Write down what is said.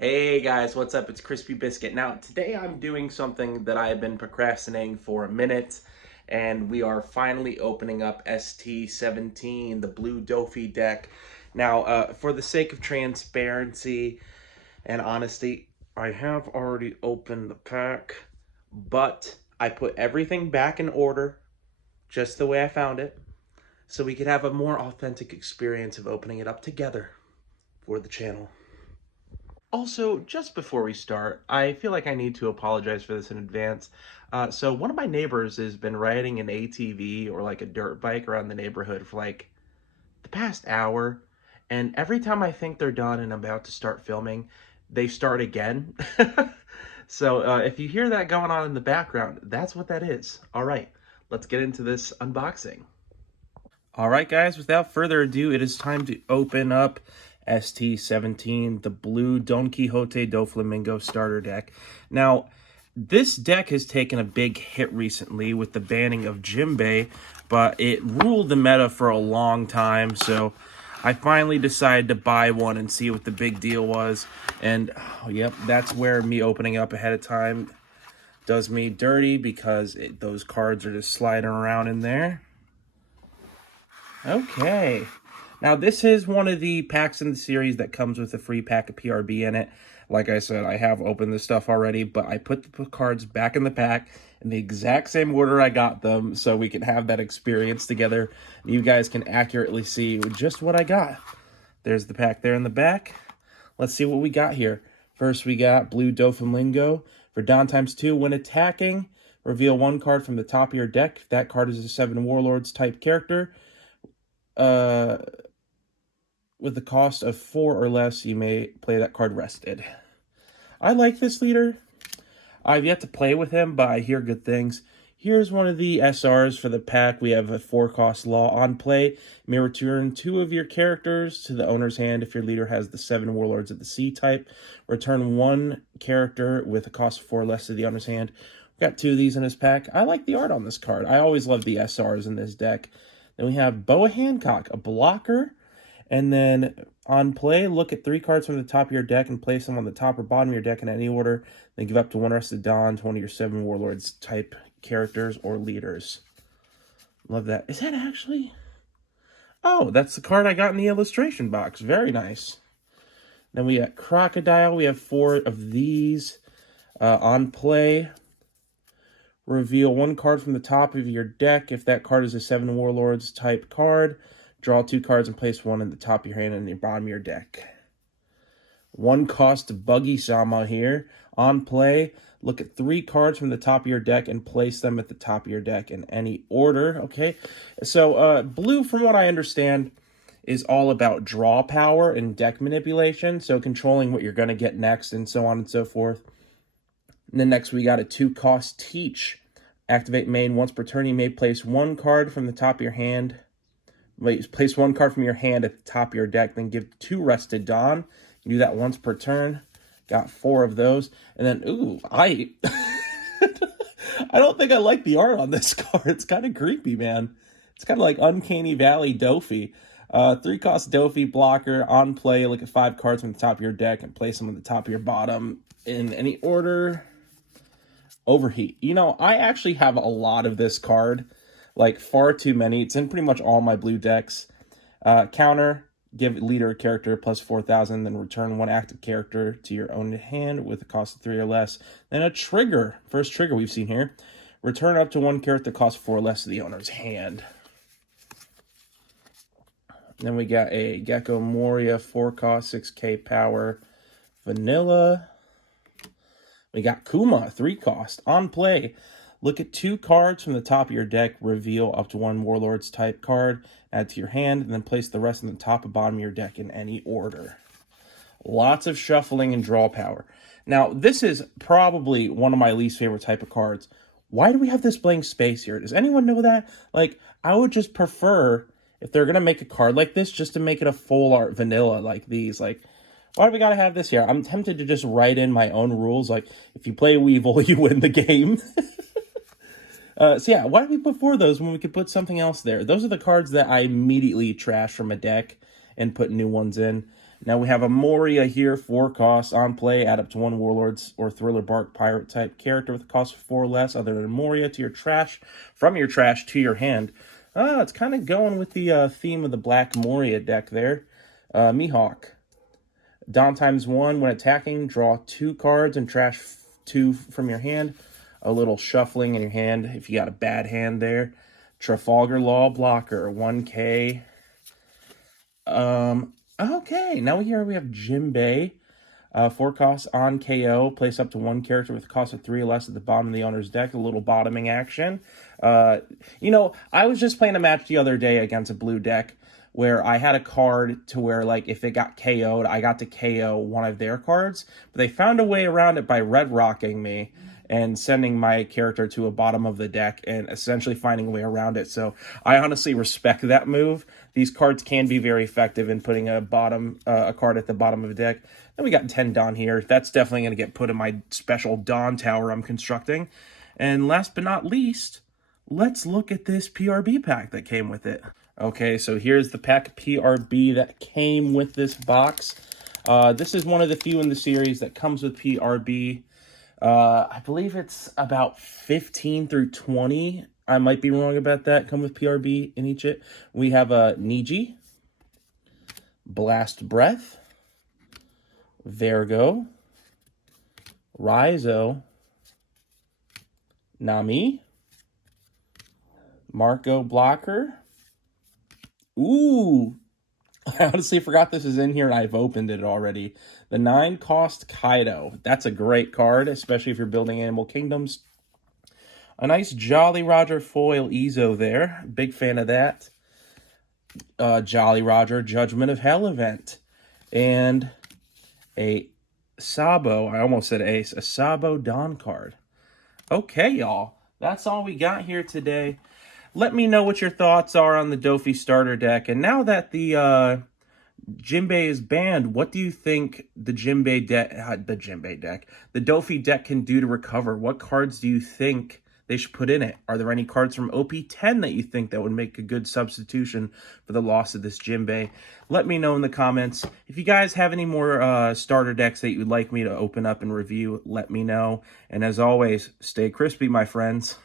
Hey guys, what's up? It's Crispy Biscuit. Now, today I'm doing something that I have been procrastinating for a minute, and we are finally opening up ST-17, the blue Dofi deck. Now, for the sake of transparency and honesty, I have already opened the pack, but I put everything back in order, just the way I found it, so we could have a more authentic experience of opening it up together for the channel. Also, just before we start, I feel like I need to apologize for this in advance. So one of my neighbors has been riding an ATV or like a dirt bike around the neighborhood for like the past hour, and every time I think they're done and I'm about to start filming, they start again. So if you hear that going on in the background, that's what that is. All right, let's get into this unboxing. All right, guys, without further ado, it is time to open up ST-17, the blue Don Quixote Doflamingo starter deck. Now, this deck has taken a big hit recently with the banning of Jimbei, but it ruled the meta for a long time, so I finally decided to buy one and see what the big deal was. And, oh, yep, that's where me opening up ahead of time does me dirty because those cards are just sliding around in there. Okay. Now, this is one of the packs in the series that comes with a free pack of PRB in it. Like I said, I have opened this stuff already, but I put the cards back in the pack in the exact same order I got them so we can have that experience together. You guys can accurately see just what I got. There's the pack there in the back. Let's see what we got here. First, we got Blue Doflamingo. For Dawn ×2, when attacking, reveal one card from the top of your deck. If that card is a 7 Warlords type character, with the cost of 4 or less, you may play that card rested. I like this leader. I've yet to play with him, but I hear good things. Here's one of the SRs for the pack. We have a 4-cost law on play. You may return 2 of your characters to the owner's hand if your leader has the 7 Warlords of the C type. Return 1 character with a cost of 4 or less to the owner's hand. We've got 2 of these in this pack. I like the art on this card. I always love the SRs in this deck. Then we have Boa Hancock, a blocker. And then on play, look at 3 cards from the top of your deck and place them on the top or bottom of your deck in any order. Then give up to 1 Rested Dawn to one of your 7 Warlords type characters or leaders. Love that. Is that actually? Oh, that's the card I got in the illustration box. Very nice. Then we got Crocodile. We have 4 of these on play. Reveal 1 card from the top of your deck. If that card is a 7 Warlords type card, draw 2 cards and place 1 in the top of your hand and the bottom of your deck. 1 cost Buggy-sama here. On play, look at 3 cards from the top of your deck and place them at the top of your deck in any order. Okay, so blue, from what I understand, is all about draw power and deck manipulation, so controlling what you're going to get next and so on and so forth. And then next we got a 2-cost Teach. Activate main. Once per turn, you may place 1 card from the top of your hand. Place 1 card from your hand at the top of your deck, then give 2 Rested Dawn. You do that once per turn. Got 4 of those. And then, ooh, I don't think I like the art on this card. It's kind of creepy, man. It's kind of like Uncanny Valley Dofi. 3-cost Dofi blocker. On play, look at 5 cards from the top of your deck and place them on the top of your bottom in any order. Overheat. You know, I actually have a lot of this card. Like, far too many. It's in pretty much all my blue decks. Counter, give leader a character plus 4,000, then return 1 active character to your own hand with a cost of 3 or less. Then a trigger. First trigger we've seen here. Return up to 1 character cost 4 or less to the owner's hand. Then we got a Gecko Moria, 4-cost, 6k power, vanilla. We got Kuma, 3-cost. On play, look at 2 cards from the top of your deck, reveal up to 1 Warlords type card, add to your hand, and then place the rest in the top and bottom of your deck in any order. Lots of shuffling and draw power. Now, this is probably one of my least favorite type of cards. Why do we have this blank space here? Does anyone know that? Like, I would just prefer, if they're going to make a card like this, just to make it a full art vanilla like these. Like, why do we got to have this here? I'm tempted to just write in my own rules. Like, if you play Weevil, you win the game. So yeah, why did we put 4 of those when we could put something else there? Those are the cards that I immediately trash from a deck and put new ones in. Now we have a Moria here, 4 costs on play. Add up to 1 Warlords or Thriller Bark Pirate type character with a cost of 4 or less, other than Moria, to your trash, from your trash to your hand. It's kind of going with the theme of the Black Moria deck there. Mihawk. Dawn times 1 when attacking, draw 2 cards and trash 2 from your hand. A little shuffling in your hand if you got a bad hand there. Trafalgar Law blocker, 1K. Okay, now here we have Jinbei. 4 costs on KO. Place up to 1 character with a cost of 3 or less at the bottom of the owner's deck. A little bottoming action. You know, I was just playing a match the other day against a blue deck where I had a card to where, like, if it got KO'd, I got to KO one of their cards. But they found a way around it by red rocking me and sending my character to a bottom of the deck and essentially finding a way around it. So I honestly respect that move. These cards can be very effective in putting a card at the bottom of the deck. Then we got 10 Dawn here. That's definitely going to get put in my special Dawn tower I'm constructing. And last but not least, let's look at this PRB pack that came with it. Okay, so here's the pack of PRB that came with this box. This is one of the few in the series that comes with PRB. I believe it's about 15 through 20. I might be wrong about that. Come with PRB in each it. We have a Niji, Blast Breath, Vergo, Raizo, Nami, Marco Blocker. Ooh, I honestly forgot this is in here and I've opened it already. The 9 cost Kaido. That's a great card, especially if you're building Animal Kingdoms. A nice Jolly Roger foil Ezo there. Big fan of that. Jolly Roger Judgment of Hell event. And a Sabo, I almost said Ace, a Sabo Dawn card. Okay, y'all. That's all we got here today. Let me know what your thoughts are on the Dofi starter deck. And now that the Jinbei is banned, what do you think the Jinbei deck, the Dofi deck can do to recover? What cards do you think they should put in it? Are there any cards from OP10 that you think that would make a good substitution for the loss of this Jinbei? Let me know in the comments. If you guys have any more starter decks that you'd like me to open up and review, let me know. And as always, stay crispy, my friends.